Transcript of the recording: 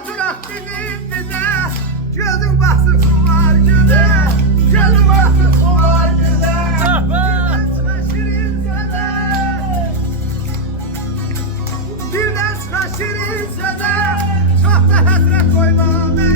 oturaq dibində, gözün baxsın sular gülə, gözün baxsın sular gülə. Çıxar şirin sədə, birdən çıxar şirin sədə, çox da həsrət qoyma mənə.